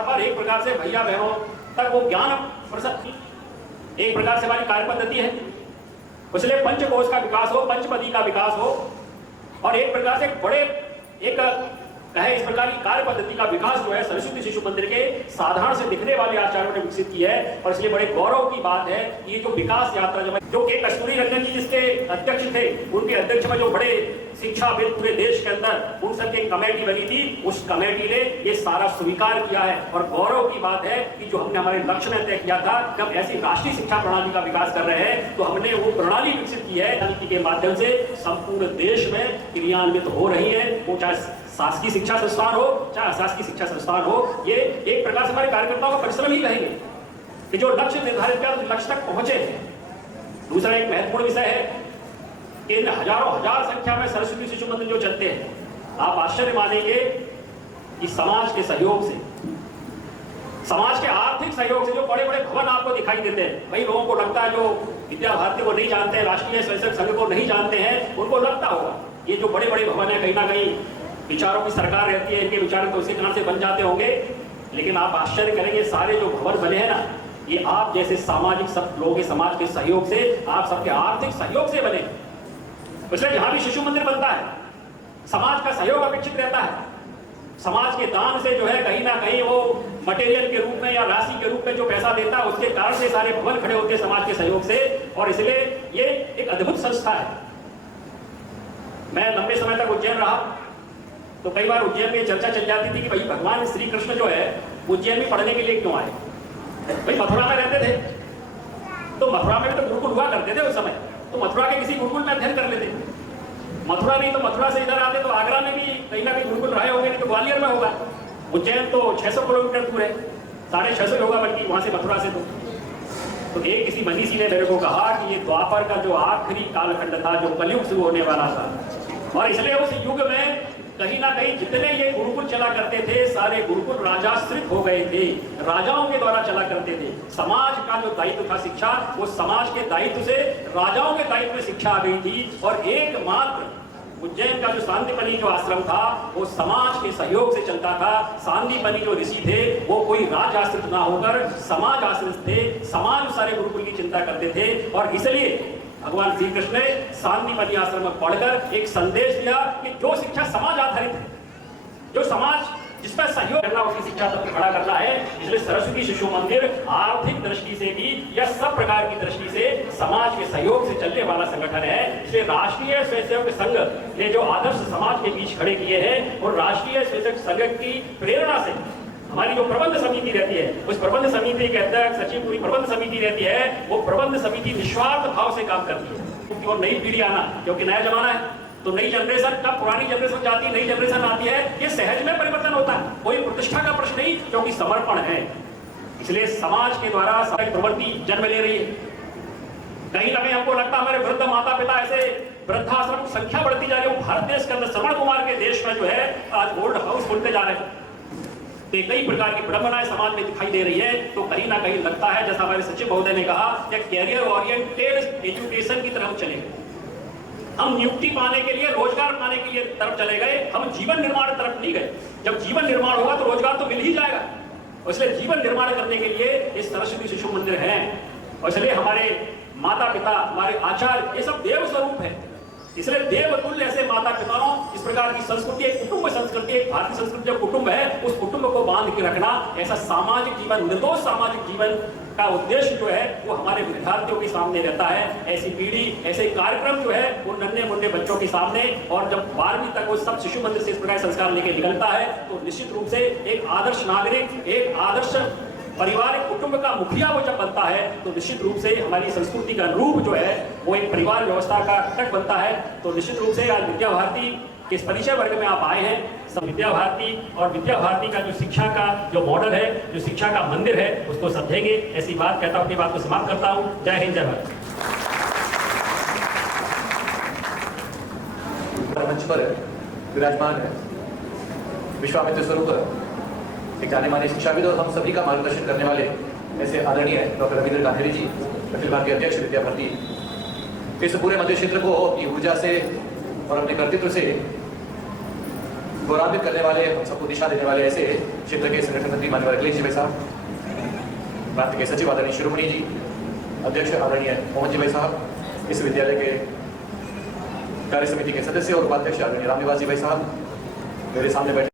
पर एक प्रकार से भैया बहनों तक वो ज्ञान प्रसाद एक प्रकार से हमारी कार्य पद्धति है। इसलिए पंचकोश का विकास हो, पंचपदी का विकास हो और एक प्रकार से बड़े एक कहे इस प्रकार की कार्य पद्धति का विकास जो है सरस्वती शिशु मंदिर के साधारण से दिखने वाले आचार्यों ने विकसित की है। और इसलिए बड़े गौरव की बात है कि ये जो विकास यात्रा जो के कस्तूरी रंजन जी जिसके अध्यक्ष थे, उनके अध्यक्ष में जो बड़े शिक्षाविद पूरे देश के अंदर उन सबकी कमेटी बनी थी, उस कमेटी ने ये सारा स्वीकार किया है। और गौरव की बात है कि जो हमने हमारे लक्ष्य में तय किया था कि हम ऐसी राष्ट्रीय शिक्षा प्रणाली का विकास कर रहे हैं, तो हमने वो प्रणाली विकसित की है नीति के माध्यम से संपूर्ण देश में क्रियान्वित हो रही है। वो चाहे शासकीय शिक्षा संस्थान हो चाहे अशासकीय शिक्षा संस्थान हो, ये एक प्रकार से हमारे कार्यकर्ताओं का परिश्रम ही कहेंगे कि जो लक्ष्य निर्धारित किया उस लक्ष्य तक पहुंचे। दूसरा एक महत्वपूर्ण विषय है कि इन हजारों हजार संख्या में सरस्वती शिशु मंदिर जो चलते हैं, आप आश्चर्य मानेंगे कि समाज के सहयोग से, समाज के आर्थिक सहयोग से जो बड़े बड़े भवन आपको दिखाई देते हैं, वही लोगों को लगता है जो विद्या भारती को नहीं जानते हैं, राष्ट्रीय स्वयंसेवक संघ को नहीं जानते हैं, उनको लगता होगा ये जो बड़े बड़े भवन है कहीं ना कहीं विचारों की सरकार रहती है, इनके विचार तो उसी कारण से बन जाते होंगे। लेकिन आप आश्चर्य करेंगे सारे जो भवन बने हैं ना, ये आप जैसे सामाजिक सब लोगों के समाज के सहयोग से, आप सबके आर्थिक सहयोग से बने। इसलिए जहां भी शिशु मंदिर बनता है समाज का सहयोग अपेक्षित रहता है। समाज के दान से जो है कहीं ना कहीं वो मटेरियल के रूप में या राशि के रूप में जो पैसा देता है, उसके कारण से सारे भवन खड़े होते हैं समाज के सहयोग से। और इसलिए ये एक अद्भुत संस्था है। मैं लंबे समय तक उज्जैन रहा तो कई बार उज्जैन में चर्चा चल जाती थी कि भाई भगवान श्री कृष्ण जो है उज्जैन में पढ़ने के लिए क्यों आए। भाई मथुरा में रहते थे तो मथुरा में भी तो गुरुकुल हुआ करते थे उस समय, तो मथुरा के किसी गुरुकुल में अध्ययन कर लेते। मथुरा नहीं तो मथुरा से इधर आते तो आगरा में भी कहीं ना कहीं गुरुकुल रहे होंगे, नहीं तो ग्वालियर में होगा। उज्जैन तो 600 किलोमीटर दूर है, 650 होगा बल्कि वहां से मथुरा से। तो एक किसी मनीषी ने मेरे को कहा कि ये द्वापर का जो आखिरी कालखंड था, जो कलयुग शुरू होने वाला था, और इसलिए उस युग में कहीं ना कहीं जितने ये गुरुकुल चला करते थे सारे गुरुकुल राजाश्रित हो गए थे, राजाओं के द्वारा चला करते थे। समाज का जो दायित्व था शिक्षा, वो समाज के दायित्व से राजाओं के दायित्व में शिक्षा आ गई थी। और एकमात्र उज्जैन का जो सांदीपनि जो आश्रम था वो समाज के सहयोग से चलता था। सांदीपनि जो ऋषि थे वो कोई राज आश्रित ना होकर समाज आश्रित थे, समाज सारे गुरुकुल की चिंता करते थे। और इसलिए भगवान श्री कृष्ण ने सांदीपनि आश्रम में पढ़कर एक संदेश दिया कि जो शिक्षा समाज आधारित है, जो समाज जिसमें सहयोग करना, उसकी शिक्षा तक खड़ा करना है। इसलिए सरस्वती शिशु मंदिर आर्थिक दृष्टि से भी या सब प्रकार की दृष्टि से समाज के सहयोग से चलने वाला संगठन है। इसलिए राष्ट्रीय स्वयंसेवक संघ ने जो आदर्श समाज के बीच खड़े किए हैं और राष्ट्रीय स्वयंसेवक संघ की प्रेरणा से हमारी जो प्रबंध समिति रहती है, उस प्रबंध समिति के अध्यक्ष सचिव, पूरी प्रबंध समिति रहती है, वो प्रबंध समिति निस्वार्थ भाव से काम करती है। और नई पीढ़ी आना, क्योंकि नया जमाना है, तो नई जनरेशन कब पुरानी जनरेशन जाती है, नई जनरेशन आती है, ये सहज में परिवर्तन होता है, कोई प्रतिष्ठा का प्रश्न नहीं, क्योंकि समर्पण है। इसलिए समाज के द्वारा सारी प्रवृत्ति जन्म ले रही है। कहीं ना कहीं हमको लगता है हमारे वृद्ध माता पिता ऐसे वृद्धाश्रम की संख्या बढ़ती जा रही है। भारत देश के अंदर श्रवण कुमार के देश में जो है आज ओल्ड हाउस खुलते जा रहे हैं। तो कई प्रकार की विडंबनाएं समाज में दिखाई दे रही है। तो कहीं ना कहीं लगता है, जैसा हमारे सचिव महोदय ने कहा, कि कैरियर ओरिएंटेड एजुकेशन की तरफ चले गए। हम नियुक्ति पाने के लिए, रोजगार पाने के लिए तरफ चले गए, हम जीवन निर्माण तरफ नहीं गए। जब जीवन निर्माण होगा तो रोजगार तो मिल ही जाएगा। इसलिए जीवन निर्माण करने के लिए इस सरस्वती शिशु मंदिर है। और इसलिए हमारे माता पिता, हमारे आचार्य, ये सब देव स्वरूप है। इसलिए देवतुल्य ऐसे माता पिताओं, इस प्रकार की संस्कृति, एक कुटुंब संस्कृति, एक भारतीय संस्कृति जो कुटुंब है, उस कुटुंब को बांध के रखना, ऐसा सामाजिक जीवन, निर्दोष सामाजिक जीवन का उद्देश्य जो है वो हमारे विद्यार्थियों के सामने रहता है। ऐसी पीढ़ी, ऐसे कार्यक्रम जो है वो नन्हे मुन्ने बच्चों के सामने, और जब 12वीं तक वो सब शिशु मंदिर से इस प्रकार संस्कार लेके निकलता है तो निश्चित रूप से एक आदर्श नागरिक, एक आदर्श पारिवारिक कुटुंब का मुखिया वो जब बनता है तो निश्चित रूप से हमारी संस्कृति का रूप जो है वो एक परिवार व्यवस्था का घटक बनता है। तो निश्चित रूप से आज विद्या भारती के इस परिचय वर्ग में आप आए हैं। सब विद्या भारती और विद्या भारती का जो शिक्षा का जो मॉडल है, जो शिक्षा का मंदिर है, उसको समझेंगे। ऐसी बात कहता हूं, अपनी बात को समाप्त करता हूं। जय हिंद, जय भारत। मंच पर विराजमान है विश्वामित्र स्वरूप एक जाने माने शिक्षाविद और हम सभी का मार्गदर्शन करने वाले ऐसे आदरणीय डॉक्टर रविंद्र गांधी जी, अखिल भारतीय अध्यक्ष विद्या भारती, इस पूरे मध्य क्षेत्र को अपनी ऊर्जा से और अपने कर्तृत्व से गौरवान्वित करने वाले, हम सबको दिशा देने वाले ऐसे क्षेत्र के संगठन मंत्री माननीय अखिलेश जी भाई साहब, प्रांत के सचिव आदरणीय शिरोमणि जी, अध्यक्ष आदरणीय मोहन जी भाई साहब, इस विद्यालय के कार्य समिति के सदस्य और उपाध्यक्ष आदरणीय रामनिवास जी भाई साहब, मेरे सामने बैठे